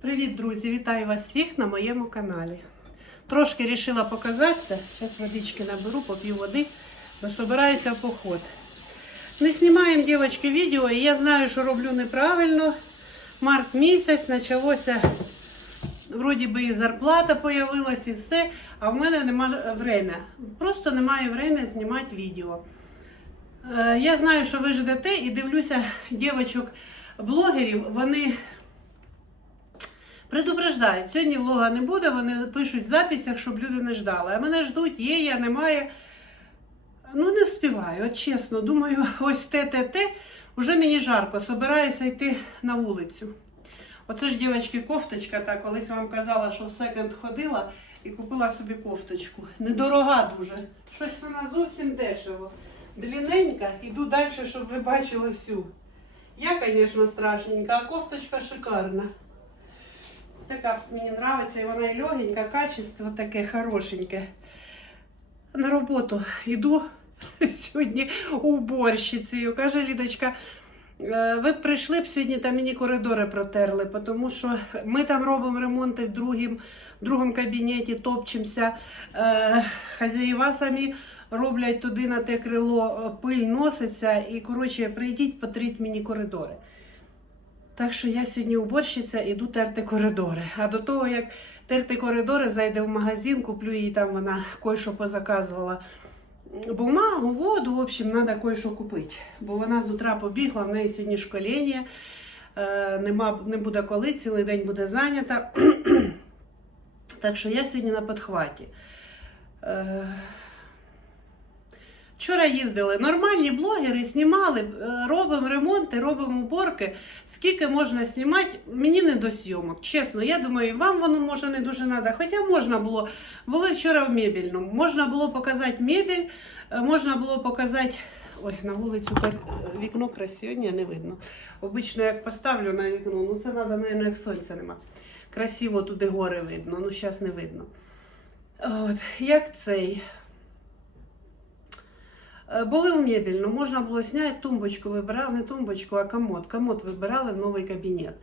Привіт, друзі! Вітаю вас всіх на моєму каналі. Трошки вирішила показатися. Зараз водички наберу, поп'ю води, бо собираюся в поход. Не знімаємо, дівчатки, відео, і я знаю, що роблю неправильно. Март місяць почалося, вроді би і зарплата появилась, і все, а в мене немає время. Просто немає время знімати відео. Е, Я знаю, що ви ждете, і дивлюся дівчаток-блогерів, вони предупреждають, сьогодні влога не буде, вони пишуть в записях, щоб люди не ждали. А мене ждуть, є, я немає. Ну, не вспіваю, от чесно. Думаю, ось те, те, те. Уже мені жарко, собираюся йти на вулицю. Оце ж, дівчатки, кофточка, так, колись вам казала, що в секонд ходила і купила собі кофточку. Недорога дуже. Щось вона зовсім дешево. Длинненька, іду далі, щоб ви бачили всю. Я, звісно, страшненька, а кофточка шикарна. Така мені подобається, і вона і легенька, качество таке хорошеньке. На роботу йду сьогодні уборщицею. Каже Лідочка, «Е, ви б прийшли б сьогодні та мені коридори протерли, тому що ми там робимо ремонти в другім, другому кабінеті, топчемося. Е, хазяїва самі роблять туди на те крило, пиль носиться. І, коротше, прийдіть, потріть мені коридори. Так що я сьогодні уборщиця іду терти коридори. А до того, як терти коридори, зайде в магазин, куплю їй там вона кое-що позаказувала. Бумагу, воду, в общем, треба кое-що купити. Бо вона з утра побігла, в неї сьогодні школіння. Е, нема, не буде коли, цілий день буде зайнята. так що я сьогодні на підхваті. Вчора їздили нормальні блогери, знімали, е, робимо ремонти, робимо уборки. Скільки можна знімати, мені не до зйомок. Чесно, я думаю, вам воно може не дуже треба. Хоча можна було, були вчора в мебільному, можна було показати мебель, е, можна було показати. Ой, на вулицю вікно красиве, не видно. Обично, як поставлю на вікно, ну це треба, мабуть, як сонця нема. Красиво туди гори видно, ну зараз не видно. От, як цей. Е, Були в мебільну, можна було зняти тумбочку, вибирали, не тумбочку, а комод. Комод вибирали в новий кабінет.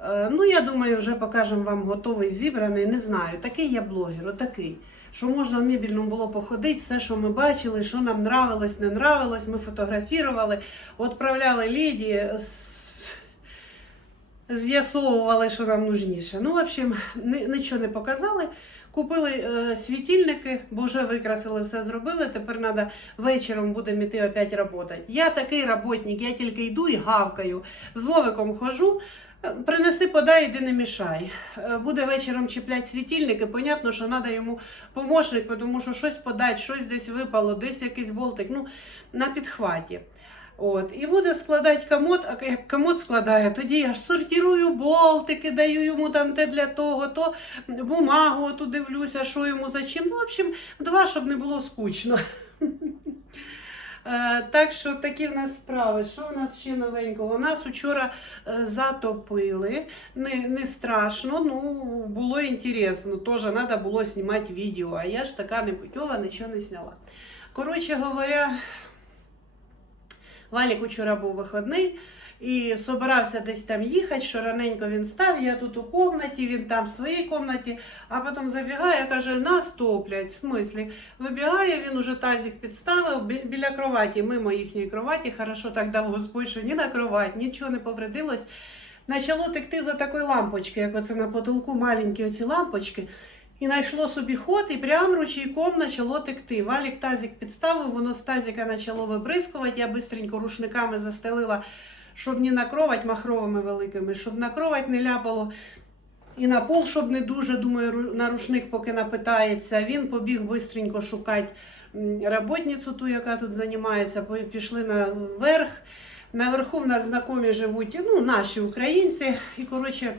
Е, Ну, я думаю, вже покажемо вам готовий зібраний. Не знаю. Такий я блогер, отакий. Що можна в мебільному було походити, все, що ми бачили, що нам нравилось, не нравилось, ми фотографували, відправляли Ліді, з'ясовували, що нам нужніше. Ну, в общем, нічого не показали. Купили е, світильники, бо вже викрасили, все зробили. Тепер треба вечором будемо йти опять працювати. Я такий роботник, я тільки йду і гавкаю. З Вовиком хожу. е, Принеси, подай, іди не мішай. Е, Буде вечором чіпляти світильники. Понятно, що треба йому помощник, тому що щось подати, щось десь випало, десь якийсь болтик. Ну, на підхваті. От, і буде складати комод, а як комод складає, тоді я ж сортирую болтики, даю йому там те для того, то бумагу ту дивлюся, що йому за чим. Ну, в общем, два, щоб не було скучно. Е, Так що такі в нас справи. Що в нас ще новенького? У нас вчора е, затопили. Не, не страшно, ну було інтересно. Теж треба було знімати відео, а я ж така непутьова, нічого не зняла. Коротше говоря, Валік вчора був вихідний і собирався десь там їхати, що раненько він став, я тут у комнаті, він там в своїй комнаті, а потім забігає, каже, нас топлять. В смислі, вибігає, він уже тазик підставив біля кроваті, мимо їхньої кроваті, хорошо так дав Господь, що ні на кровать, нічого не повредилось. Почало текти за такої лампочки, як оце на потолку маленькі оці лампочки. І знайшло собі ход, і прямо ручейком почало текти. Валік тазик підставив, воно з тазика почало вибризкувати. Я бистренько рушниками застелила, щоб не накровать махровими великими, щоб накровать не ляпало. І на пол, щоб не дуже, думаю, на рушник поки напитається. Він побіг бистренько шукати роботницю, ту, яка тут займається. Пішли наверх. Наверху в нас знайомі живуть, ну, наші українці. І, коротше,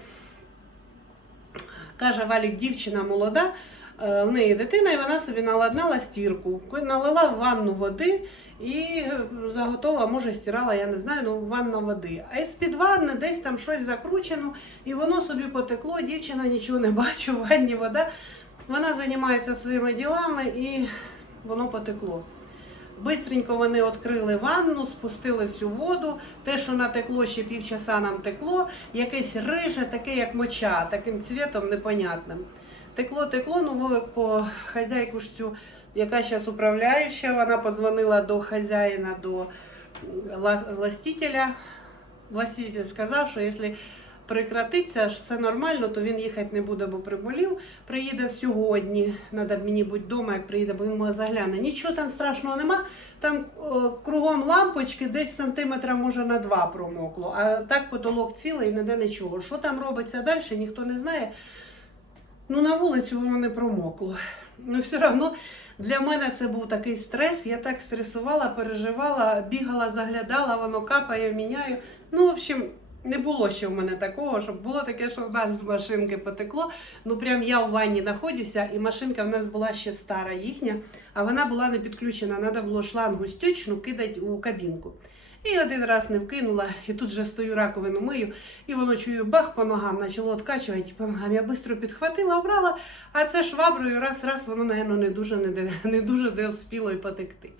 каже Валік, дівчина молода, е, в неї дитина, і вона собі наладнала стірку, налила в ванну води і е, заготова, може, стирала, я не знаю, ну ванна води. А з-під ванни десь там щось закручено, і воно собі потекло, дівчина нічого не бачить, в ванні вода. Вона займається своїми ділами і воно потекло. Бистренько вони відкрили ванну, спустили всю воду. Те, що натекло ще півчаса нам текло, якесь риже, таке як моча, таким цвітом непонятним. Текло, текло, ну по хазяйку ж цю, яка зараз управляюча, вона подзвонила до хазяїна, до властителя. Властитель сказав, що якщо прекратиться, все нормально, то він їхати не буде, бо приболів. Приїде сьогодні. Треба мені бути вдома, як приїде, бо він загляне. Нічого там страшного нема. Там о, кругом лампочки десь сантиметра, може, на два промокло. А так потолок цілий, ніде нічого. Що там робиться далі, ніхто не знає. Ну, на вулицю воно не промокло. Ну, все одно для мене це був такий стрес. Я так стресувала, переживала, бігала, заглядала, воно капає, міняю. Ну, в общем, не було ще в мене такого, щоб було таке, що в нас з машинки потекло. Ну, прям я у ванні знаходився, і машинка в нас була ще стара їхня, а вона була не підключена. Треба було шлангу стючну кидати у кабінку. І один раз не вкинула, і тут же стою раковину мию, і воно чую бах по ногам, почало откачувати по ногам. Я швидко підхватила, обрала, а це шваброю раз-раз воно, напевно, не дуже не, не дуже де вспіло і потекти.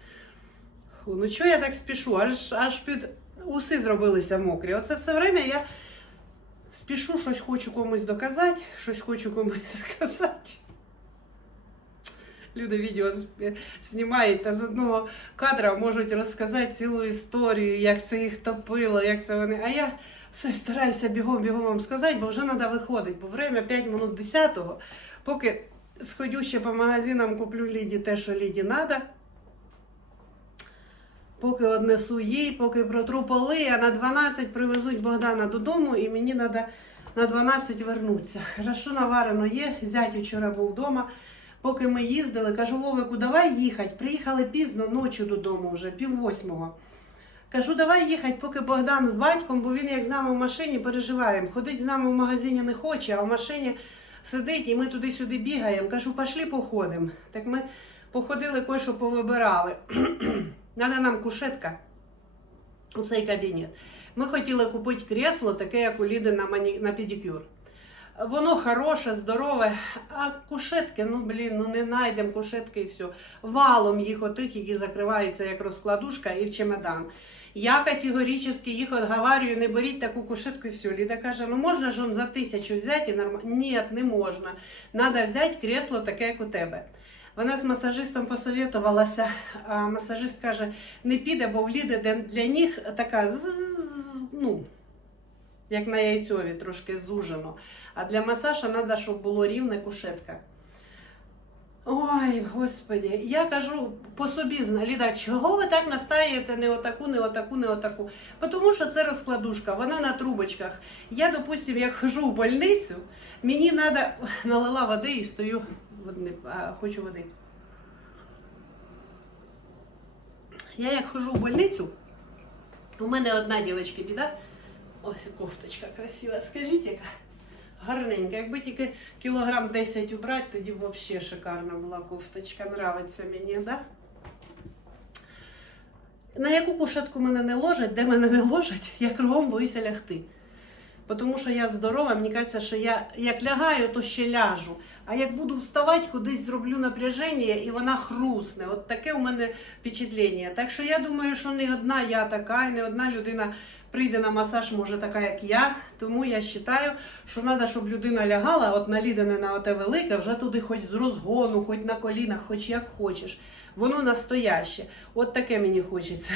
Ну чого я так спішу? Аж, аж під уси зробилися мокрі. Оце все время я спішу, щось хочу комусь доказати, щось хочу комусь сказати. Люди відео знімають та з одного кадра можуть розказати цілу історію, як це їх топило, як це вони. А я все стараюся бігом бігом вам сказати, бо вже треба виходити, бо время 5 минут 10-го. Поки сходю ще по магазинам, куплю Ліді те, що Ліді треба. Поки однесу їй, поки протру поли, а на 12 привезуть Богдана додому, і мені треба на 12 вернутися. Хорошо наварено є. Зять вчора був вдома. Поки ми їздили, кажу, Вовику, давай їхати. Приїхали пізно ночі додому вже, пів восьмого. Кажу, давай їхати, поки Богдан з батьком, бо він як з нами в машині переживаємо. Ходить з нами в магазині не хоче, а в машині сидить і ми туди-сюди бігаємо. Кажу, пошли походимо. Так ми походили, кое-що повибирали. Надо нам кушетка у цей кабінет. Ми хотіли купити кресло, таке, як у Ліди на, мані... на педикюр. Воно хороше, здорове, а кушетки, ну блін, ну не знайдемо кушетки і все. Валом їх отих, які закриваються як розкладушка і в чемодан. Я категорично їх відговарюю, не беріть таку кушетку і все. Ліда каже, ну можна ж он за тисячу взяти і нормально. Ні, не можна. Треба взяти кресло таке, як у тебе. Вона з масажистом посовітувалася, а масажист каже, не піде, бо в Ліди для них така, ну, як на яйцьові, трошки зужено. А для масажа треба, щоб було рівне кушетка. Ой, господі, я кажу по собі, Ліда, чого ви так настаєте не отаку, не отаку, не отаку? Тому що це розкладушка, вона на трубочках. Я, допустим, як хожу в больницю, мені треба налила води і стою, води, хочу води. Я як хожу в больницю, у мене одна дівчинка біда. Ось кофточка красива. Скажіть, яка гарненька. Якби тільки кілограм 10 убрати, тоді взагалі шикарна була кофточка. Нравиться мені, да? На яку кушетку мене не ложать, де мене не ложать, я кругом боюся лягти. Тому що я здорова, мені кажеться, що я як лягаю, то ще ляжу. А як буду вставати, кудись зроблю напряження і вона хрусне. От таке у мене впечатлення. Так що я думаю, що не одна я така, і не одна людина прийде на масаж, може така, як я. Тому я вважаю, що треба, щоб людина лягала, от налідане на оте велике, вже туди хоч з розгону, хоч на колінах, хоч як хочеш. Воно настояще. От таке мені хочеться.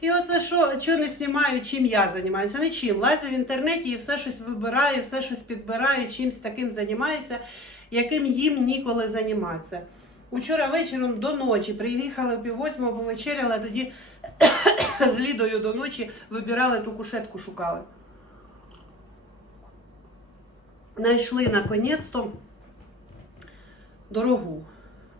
І оце що, що не знімаю, чим я займаюся? Нічим. Лазю в інтернеті і все щось вибираю, все щось підбираю, чимось таким займаюся, яким їм ніколи займатися. Учора вечором до ночі приїхали пів восьмого, повечеряли, а тоді з Лідою до ночі вибирали ту кушетку, шукали. Знайшли наконець-то дорогу.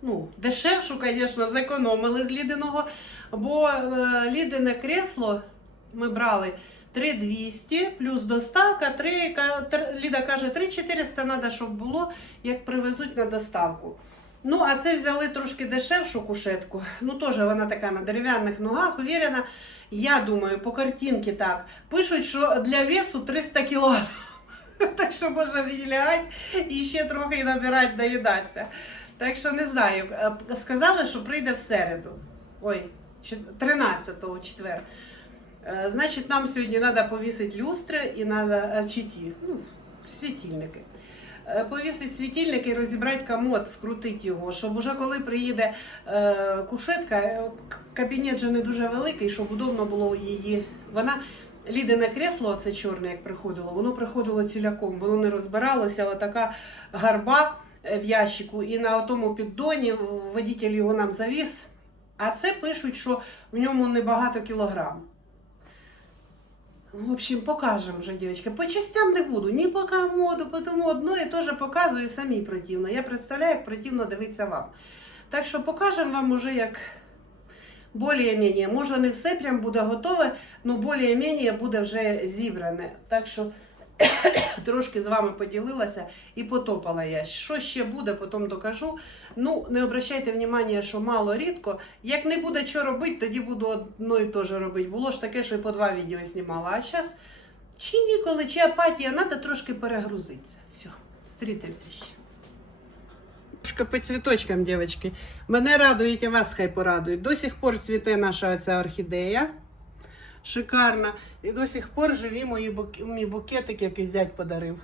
Ну, дешевшу, звісно, зекономили з Лідиного, бо е, Лідине кресло ми брали 3200 плюс доставка, 3, ка- тр- Ліда каже, 3400 треба, щоб було, як привезуть на доставку. Ну, а це взяли трошки дешевшу кушетку. Ну, теж вона така на дерев'яних ногах, увірена. Я думаю, по картинці так. Пишуть, що для весу 300 кг. Так що можна відлягати і ще трохи набирати, доїдатися. Так що не знаю. Е, Сказали, що прийде в середу. ой, 13-го четвер. Е, Значить, нам сьогодні треба повісити люстри і треба чи ну, світильники. Е, Повісити світильники і розібрати комод, скрутити його, щоб уже коли приїде кушетка, кабінет же не дуже великий, щоб удобно було її. Вона лідине кресло, це чорне, як приходило, воно приходило ціляком, воно не розбиралося, отака гарба в ящику, і на тому піддоні водитель його нам завіз. А це пишуть, що в ньому небагато кілограм. В общем, покажемо вже, дівчатки. По частям не буду, ні по комоду, тому одно і теж показую самі противно. Я представляю, як противно дивитися вам. Так що покажемо вам уже як більш-менш. Може, не все прям буде готове, але більш-менш буде вже зібране. Так що трошки з вами поділилася і потопала я. Що ще буде, потім докажу. Ну, не обращайте внимання, що мало рідко. Як не буде що робити, тоді буду одно і те робити. Було ж таке, що і по два відео знімала. А зараз чи ніколи, чи апатія, треба трошки перегрузитися. Все, зустрітимося ще. Трошки по цвіточкам, дівчатки. Мене радують і вас хай порадують. До сих пор цвіте наша оця орхідея. Шикарна. І до сих пор живі мої мій букетик, який зять подарив.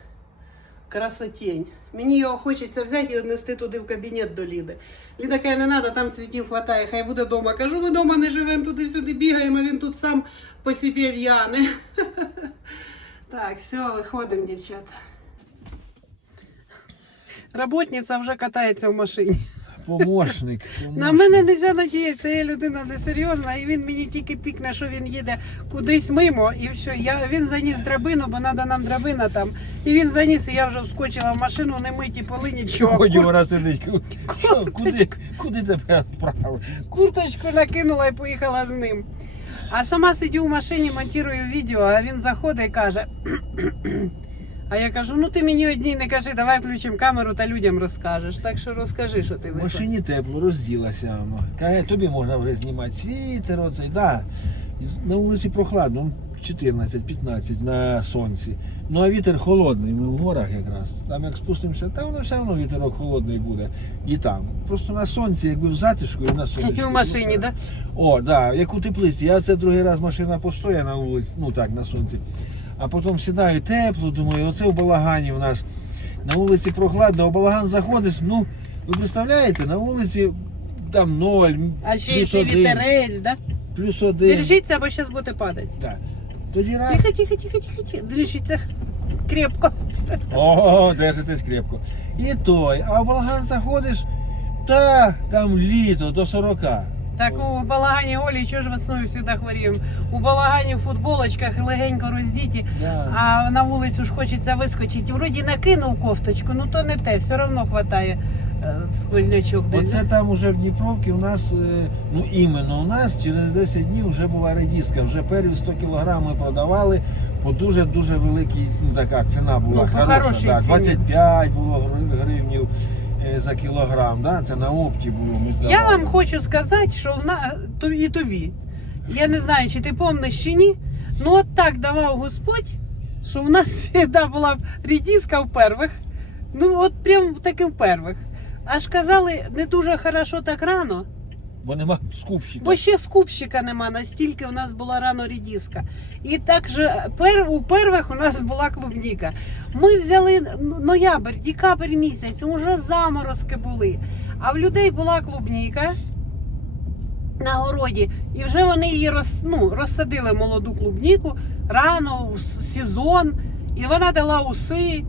Красотень. Мені його хочеться взяти і віднести туди в кабінет до Ліди. Ліда каже, не треба, там цвітів хватає, хай буде вдома. Кажу, ми вдома не живемо, туди-сюди бігаємо, а він тут сам по собі в'яне. Так, все, виходимо, дівчата. Работниця вже катається в машині. Помощник. На мене не можна надіятися, я людина несерйозна, і він мені тільки пікне, що він їде кудись мимо, і все. Я, він заніс драбину, бо треба нам драбина там. І він заніс, і я вже вскочила в машину, не миті поли, нічого. Сьогодні вона сидить. Куди, куди тебе відправили? Курточку накинула і поїхала з ним. А сама сидю в машині, монтую відео, а він заходить і каже. А я кажу, ну ти мені одній не кажи, давай включимо камеру та людям розкажеш. Так що розкажи, що ти В машині тепло, розділася. воно. Каже, тобі можна вже знімати світер, оцей, да. На вулиці прохладно, ну, 14-15 на сонці. Ну а вітер холодний, ми в горах якраз. Там як спустимося, там воно все одно вітерок холодний буде. І там. Просто на сонці, якби в затишку і на сонечку. І в машині, да? О, да, як у теплиці. Я це другий раз машина постоя на вулиці, ну так, на сонці. А потім сідаю тепло, думаю, оце в балагані у нас. На вулиці прохладно, а в балаган заходиш, ну, ви представляєте, на вулиці там ноль, А ще плюс й один, вітерець, да? плюс один. Держіться, бо зараз буде падати. Так. Тоді раз. Тихо, тихо, тихо, тихо, тихо. Держіться крепко. О, держитесь крепко. І той, а в балаган заходиш, та там літо до 40. Так у балагані Олі, що ж весною завжди хворіємо? У балагані в футболочках легенько роздіті, Да. а на вулицю ж хочеться вискочити. Вроді накинув кофточку, ну то не те, все одно хватає е. Оце там уже в Дніпровці у нас, е, ну іменно у нас через 10 днів вже була редіска. Вже перві 100 кг ми продавали по дуже-дуже великій, ну така ціна була Ну, хороша. Да, 25 було гри- гривнів за кілограм. Да? Це на опті було. Ми. Я вам хочу сказати, що вона то і тобі. Я не знаю, чи ти помниш чи ні. Ну от так давав Господь, що в нас завжди була рідіска в. Ну от прям таки в. Аж казали, не дуже хорошо так рано, Бо нема скупщика. бо ще скупщика нема, настільки у нас була рано рідіска. І так же пер, у первих у нас була клубніка. Ми взяли ноябрь, декабрь місяць, уже заморозки були. А в людей була клубніка на городі, і вже вони її роз, ну, розсадили молоду клубніку рано, в сезон, і вона дала уси.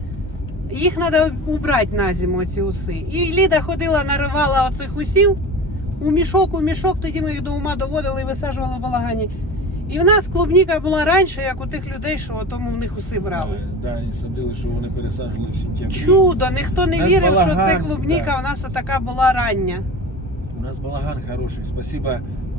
Їх треба убрати на зиму, ці уси. І Ліда ходила, наривала оцих усів у мішок, у мішок, тоді ми їх до ума доводили і висаджували в балагані. І в нас клубніка була раніше, як у тих людей, що тому в них уси брали. Да, да, і садили, що вони пересаджували в сентябрі. Чудо, ніхто не Нас вірив, що це балаган, клубніка да. у нас така була рання. У нас балаган хороший. Спасибо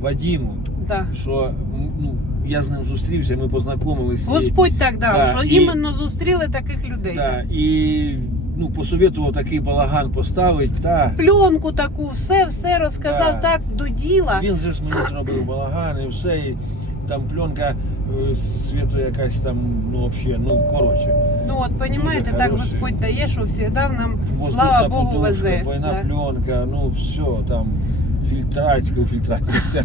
Вадиму, Да. що ну, я з ним зустрівся, ми познайомилися. і- Господь так дав, Да, що і- іменно зустріли таких людей. Да, і ну, посоветував такий балаган поставити. Та, Пленку таку, все, все розказав так до діла. він же ж мені зробив балаган і все. І там пленка е, світу якась там, ну взагалі, ну коротше. Ну от, понімаєте, так хороший. Господь дає, що завжди нам, слава Богу, везе. двойна Да. пленка, ну все там. фільтрація, фільтрація.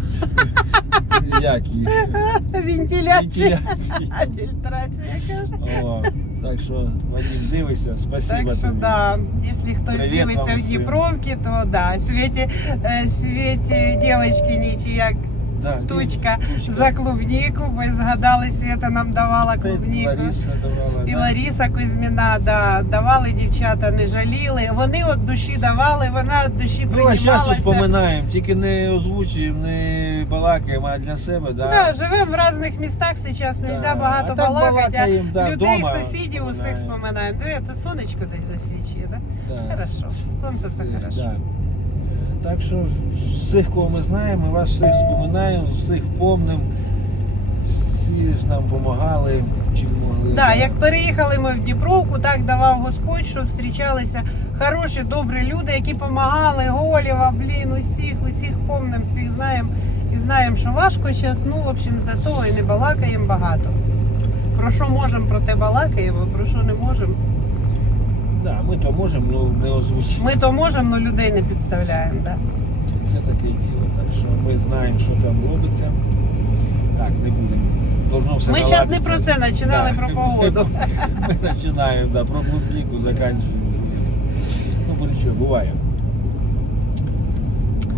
Як? Вентиляція. Вентиляція. Фільтрація каже. Так що, Вадим, дивися, спасибо Так що тобі. да, якщо хтось Привет дивиться в. Дніпровці, то да. Світі, е, світі дівчинки нічияк Да, тучка Тучка. за клубніку. Ми згадали, Світа нам давала клубніку. Лариса давала, І да. Ларіса Кузьміна, да, давали дівчата, не жаліли. Вони від душі давали, вона від душі Ну, а зараз приймалася. вспоминаємо, тільки не озвучуємо, не балакаємо, а для себе, да. Да, живемо в різних містах зараз, не можна Да. багато А балакати, а да, людей, дома сусідів усіх споминаємо. Диви, то сонечко десь засвічує, да? Да. Хорошо, сонце це Все, хорошо. да. Так що всіх, кого ми знаємо, ми вас всіх споминаємо, всіх помнимо. Всі ж нам допомагали, чим могли. Да, як переїхали ми в Дніпровку, так давав Господь, що зустрічалися хороші, добрі люди, які допомагали, Голєва, блін, усіх, усіх помним, всіх знаємо. І знаємо, що важко зараз, ну, в общем, за того і не балакаємо багато. Про що можемо, про те балакаємо, про що не можемо. Да, ми то можемо, ну не озвучимо. Ми то можемо, але людей не підставляємо. Да? Це таке діло. Так що ми знаємо, що там робиться. Так, не будемо. Должно все Ми зараз не про це починали, Да, про погоду. Ми починаємо, да, про блуднику закінчуємо. Ну, бо нічого, буває.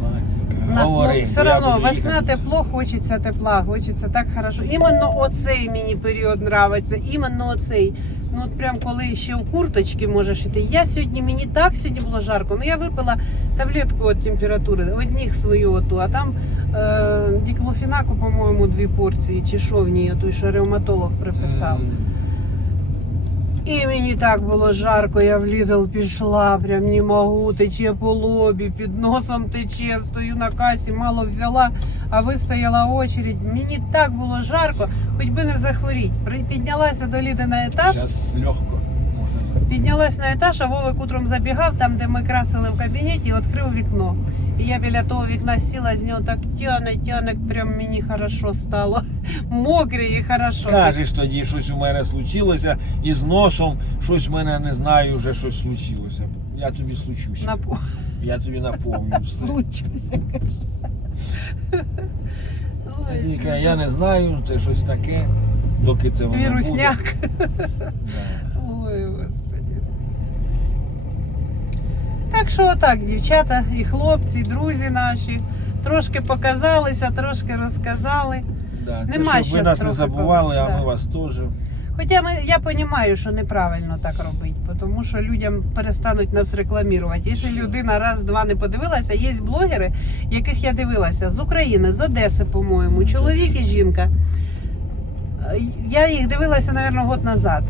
Ладненько, Нас говори, ну, бо все я одно буду весна їхати. тепло, хочеться тепла, хочеться так хорошо. Іменно оцей мені період нравиться, іменно оцей. Ну от прям коли ще в курточці можеш іти. Я сьогодні мені так сьогодні було жарко. Ну я випила таблетку від температури, одних свою оту, а там е, діклофінаку, по-моєму, дві порції, чи що в ній, той, що ревматолог приписав. І мені так було жарко, я в Лідл пішла, прям не можу, тече по лобі, під носом тече, стою на касі, мало взяла, а вистояла очередь. Мені так було жарко, хоч би не захворіть. Піднялася до Ліди на етаж, Зараз легко піднялась на етаж, а Вовик утром забігав, там, де ми красили в кабінеті, і відкрив вікно. І я біля того вікна сіла, з нього так тяне, тяне, прям мені хорошо стало. Мокрі і хорошо. Кажеш тоді, щось у мене случилося, і з носом щось в мене не знаю, вже щось случилося. Я тобі случуся. На Я тобі напомню. все. Случився, каже. Тоді каже. Я не знаю, це щось таке, доки це воно Вірусняк. буде. Да. Ой, господи. Так що отак, дівчата і хлопці, і друзі наші. Трошки показалися, трошки розказали. Да. Це, Нема щоб ви щас нас не трохи забували, а да. ми вас теж. Хоча ми, я розумію, що неправильно так робити, тому що людям перестануть нас рекламувати. Якщо людина раз-два не подивилася, є блогери, яких я дивилася з України, з Одеси, по-моєму, чоловік і жінка. Е, Я їх дивилася, мабуть, год назад.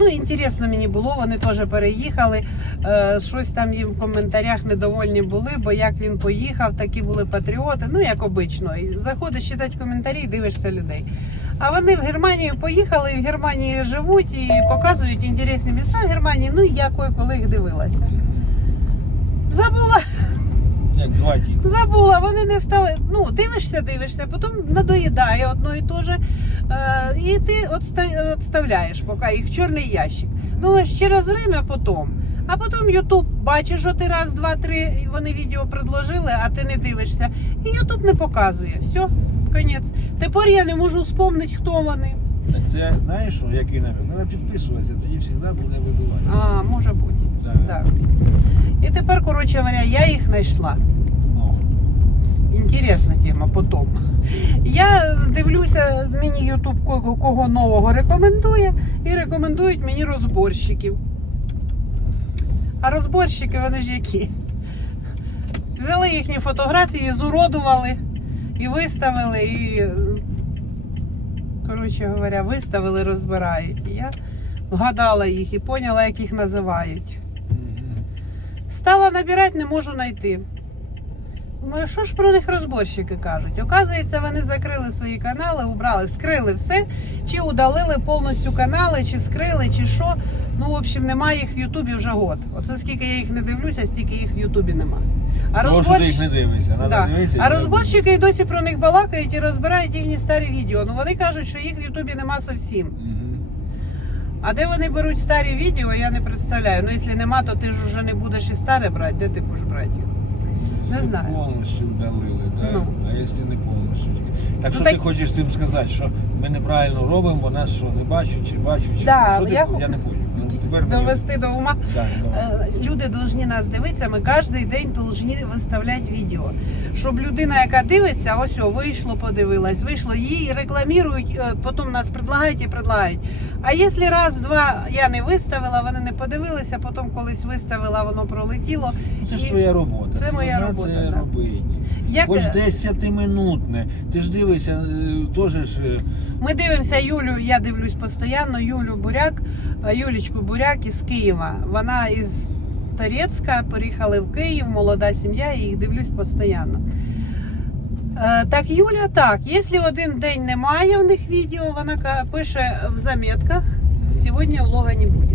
Ну, інтересно мені було, вони теж переїхали. Е, щось там їм в коментарях недовольні були, бо як він поїхав, такі були патріоти. Ну, як обично. Заходиш читати коментарі дивишся людей. А вони в Германію поїхали, в Германії живуть і показують інтересні міста в Германії. Ну, я кое-коли їх дивилася. Забула, Як звати забула, вони не стали. Ну, дивишся, дивишся, потім надоїдає одно і те же. Е, і ти відставляєш поки їх чорний ящик. Ну, через время потім. А потім Ютуб бачиш, що ти раз, два, три, вони відео предложили, а ти не дивишся. І Ютуб не показує. Все, конець. Тепер я не можу вспомнити, хто вони. Так це знаєш що, який намір? Треба підписуватися, тоді завжди буде вибивати. А, може бути. Так. Так. І тепер, коротше говоря, я їх знайшла. Інтересна тема потім. Я дивлюся, мені Ютуб кого, кого нового рекомендує і рекомендують мені розборщиків. А розборщики вони ж які? Взяли їхні фотографії, зуродували і виставили, і, коротше говоря, виставили, розбирають. І я вгадала їх і поняла, як їх називають. Стала набирати, не можу знайти. Думаю, що ж про них розборщики кажуть? Оказується, вони закрили свої канали, убрали, скрили все, чи удалили повністю канали, чи скрили, чи що. Ну, в общем, немає їх в Ютубі вже год. Оце скільки я їх не дивлюся, стільки їх в Ютубі нема. А, Того, що ти їх не дивишся, треба да. дивитися. а розборщики і досі про них балакають і розбирають їхні старі відео. Ну вони кажуть, що їх в Ютубі нема зовсім. Мгм. А де вони беруть старі відео, я не представляю. Ну, якщо нема, то ти ж вже не будеш і старе брати. Де ти будеш брати? їх? Якщо знаю. повністю вдалили, да? Ну. а якщо не повністю. Так що так- ти хочеш цим сказати, що ми неправильно робимо, бо нас що не бачать чи бачать? чи Да, що ти, я я, не поняв. Довести до ума. Е, Люди повинні нас дивитися, ми кожен день повинні виставляти відео. Щоб людина, яка дивиться, ось о, вийшло, подивилась, вийшло, її рекламують, е, потім нас предлагають і предлагають. А якщо раз-два я не виставила, вони не подивилися, потім колись виставила, воно пролетіло. Це ж твоя робота. це моя робота, Це да. робити. Як Хоч е, 10-минутне. Ти ж дивишся, е, теж ж. е, ми дивимося Юлю, я дивлюсь постійно, Юлю Буряк, е, Юлічку Буряк із Києва. Вона із Торецька, переїхали в Київ, молода сім'я, я їх дивлюсь постійно. Е, Так, Юля, так, якщо один день немає в них відео, вона пише в заметках, сьогодні влога не буде.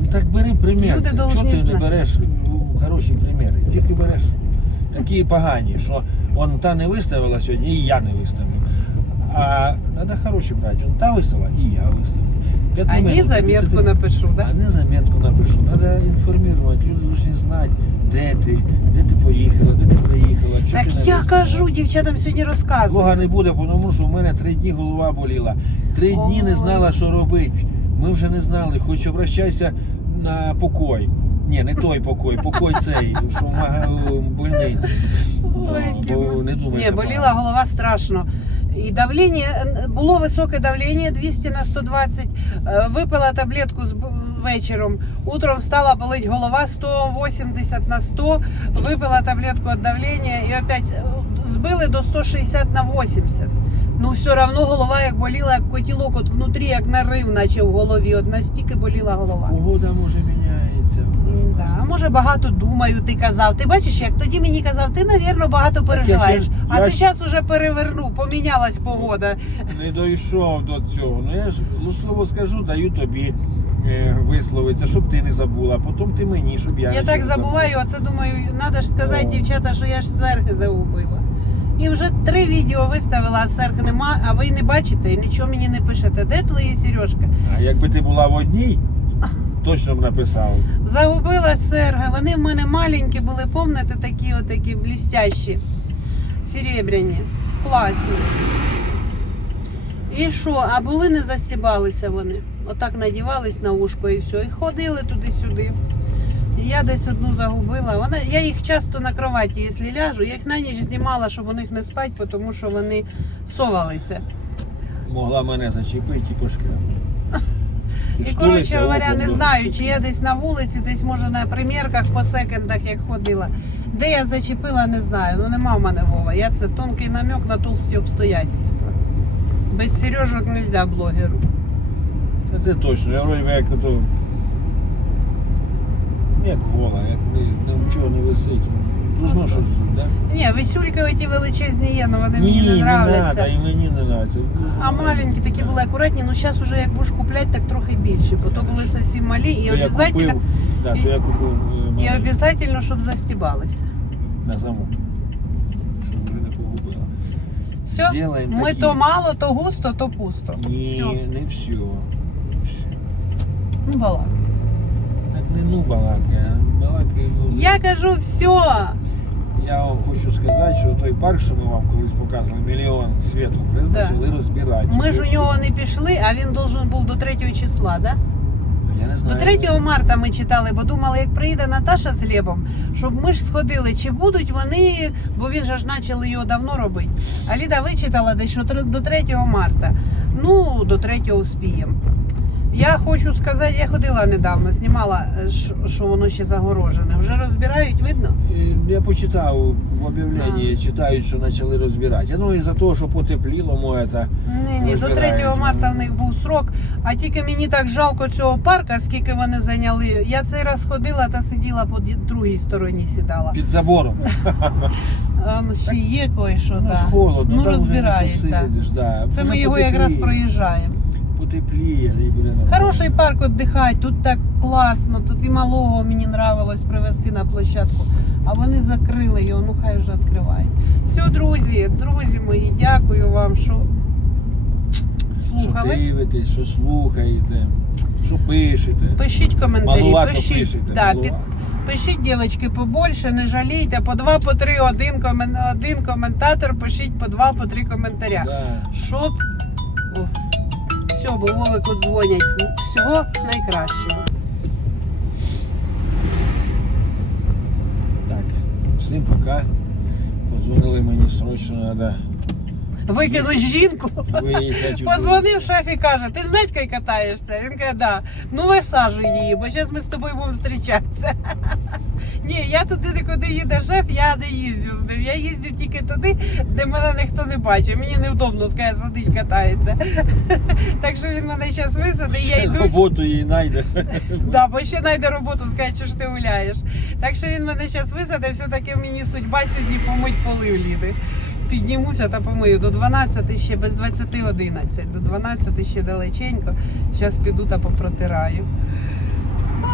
Ну так бери примір. Чого ти не береш хороші приміри? Тільки береш такі погані, що он та не виставила сьогодні, і я не виставлю. А треба хороші брати. Он та виставила, і я виставлю. А не заметку напишу, А не заметку напишу. Треба інформувати. Люди повинні знати, де ти, де ти поїхала, де ти приїхала. чого Так ти я виставила. кажу, дівчатам сьогодні розказую. Бога не буде, тому що в мене три дні голова боліла. Три дні не знала, що робити. Ми вже не знали, хоч обращайся на покой. Ні, не той покой, покой цей, що в больниці. Ой, Ну, бо не думайте. Ні, боліла голова страшно. І давлення, е, було високе давлення 200 на 120, е, випила таблетку з вечором, утром стала болить голова 180 на 100, випила таблетку від давлення і опять е, збили до 160 на 80. Ну, все одно голова як боліла, як котілок, от внутрі, як нарив, наче в голові. От настільки боліла голова. Погода може міняється. А може багато думаю, ти казав. Ти бачиш, як тоді мені казав, ти, навірно, багато я переживаєш. ще- А я ж- зараз уже перевернув, помінялась погода. Не дійшов до цього. Ну я ж ну, слово скажу, даю тобі е, висловитися, щоб ти не забула, а потім ти мені, щоб я Я, нічого так не забув. забуваю, оце думаю, треба ж сказати, О. дівчата, що я ж серги загубила. І вже три відео виставила, а серг нема, а ви не бачите і нічого мені не пишете. Де твої сережки? А якби ти була в одній, точно б написав. Загубила серги. Вони в мене маленькі були, помните, такі от такі блістящі, серебряні, класні. І що? А були не застібалися вони. Отак надівались на ушко і все. І ходили туди-сюди. І я десь одну загубила. Вона, я їх часто на кроваті, якщо ляжу, я їх на ніч знімала, щоб у них не спати, тому що вони совалися. Могла мене зачепити і пошкрябати. І коротше говоря, не знаю, чи я десь на вулиці, десь може на примірках по секендах як ходила. Де я зачепила, не знаю. Ну нема в мене Вова. Я це тонкий намек на толсті обстоятельства. Без сережок не можна блогеру. Це точно, я вроді як ото. Як гола, як ні- ні- нічого не висить. Должно щось бути, да? Ні, весюльки ті величезні є, але вони мені не не нравляться. треба, і мені не треба. А маленькі такі були акуратні, ну зараз вже як будеш купляти, так трохи більше, бо то були зовсім малі і То я обов'язково, купив, да, то я купив е, і маленький обов'язково, щоб застібалися. на замок. Щоб вже не погубила. Все, Сделаем ми такі. то мало, то густо, то пусто. Ні, Все. не все. Не все. Ну, балак. Так не ну балакає, а балакає ну. Я кажу все. Я вам хочу сказати, що той парк, що ми вам колись показували, мільйон світу, вже Да. почали розбирати. Ми ж у нього не пішли, а він должен був до 3 числа, да? Я не До знаю. 3 марта ми читали, бо думали, як приїде Наташа з Глебом, щоб ми ж сходили, чи будуть вони, бо він же ж почали його давно робити. А Ліда вичитала десь, що до 3 марта. Ну, до 3 успіємо. Я хочу сказати, я ходила недавно, знімала, е, що- що воно ще загорожене. Вже розбирають, видно? Е, Я почитав в об'явленні, читають, що почали розбирати. Я думаю, за того, що потепліло, моє та Ні, ні, до 3 марта в них був срок. А тільки мені так жалко цього парка, скільки вони зайняли. Я цей раз ходила та сиділа по другій стороні сідала. під забором. Ну, ще є кое-що, Ну, так. Ну не розбирають. Це ми його якраз проїжджаємо. Потепліє і буде нормально. Хороший парк віддихати, тут так класно, тут і малого мені нравилось привезти на площадку. А вони закрили його, ну хай вже відкривають. Все, друзі, друзі мої, дякую вам, що Що дивитесь, що слухаєте, що пишете. Пишіть коментарі, Малувато пишіть. пишете, Да, під, Пишіть, дівчатки, побольше, не жалійте. По два, по три, один, комен... один коментатор, пишіть по два, по три коментаря. Да. Щоб. Все, бо Вовику дзвонять. Всього найкращого. Так, всім пока. Позвонили мені срочно треба Викинуть жінку. виїхати. Позвонив шеф і каже, ти з Надькою катаєшся? Він каже, да. Ну висаджуй її, бо зараз ми з тобою будемо зустрічатися. Ні, я туди, куди їде шеф, я не їздю з ним. Я їздю тільки туди, де мене ніхто не бачить. Мені невдобно, скаже, сидить, катається. Так що він мене зараз висадить, я йду. Роботу їй знайде. Да, бо ще знайде роботу, скаже, що ж ти гуляєш. Так що він мене зараз висадить, все-таки мені судьба сьогодні помить поли в ліди. Піднімуся та помию. До 12 ще без 20 11. До 12 ще далеченько. Зараз піду та попротираю.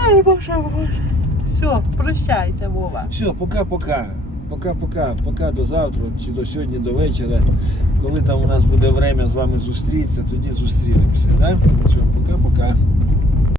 Ай, боже, боже. Все, прощайся, Вова. Все, пока-пока. Пока-пока. Пока до завтра, чи до сьогодні, до вечора. Коли там у нас буде время з вами зустрітися, тоді зустрінемося. Да? Все, пока-пока.